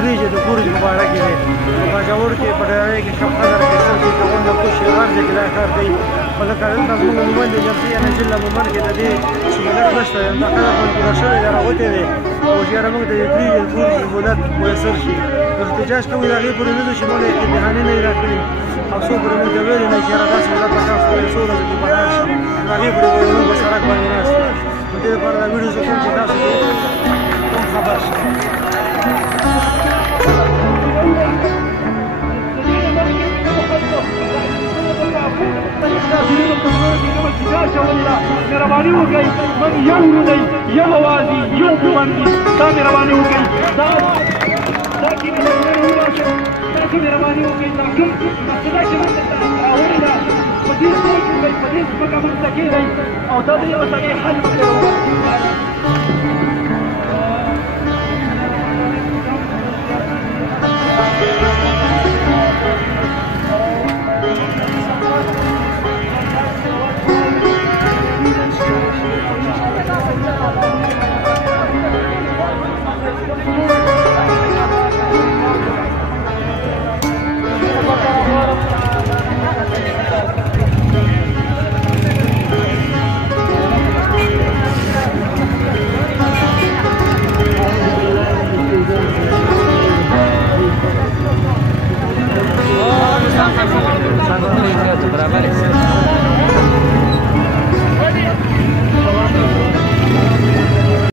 تریجه د برج مبارک دی باجوړ کې په ډېرې کې شپ قدر کې څه چې کومه کوشش غرض کې دا کار کوي په لکه دا موږ مومن دي چې انا جل مومن کې د دې چې لږ نشته دا کله په پوره شوی دا راوته دی او چې موږ د تریجه برج مولات میسر شي احتجاج کوي دا غي پرې نه شي مونږ کې بهانه نه راکړي او څو پرې موږ ویل نه چې راځي دا په تاسو په څو ورځې کې بهار شي دا غي پرې موږ په سړک باندې ناست په دې لپاره دا ویډیو زه کوم چې تاسو کوم خبر شي مهرباني وکړئ من یو دی یو اوازي یو پابندي دا مهرباني وکړئ دا کې مهرباني وکړئ دا کوم مسله چې موږ ته راوړې ده په دې ځای کې په دې ځمکه موږ ته کېږي او دا د یو ځای حل وکړو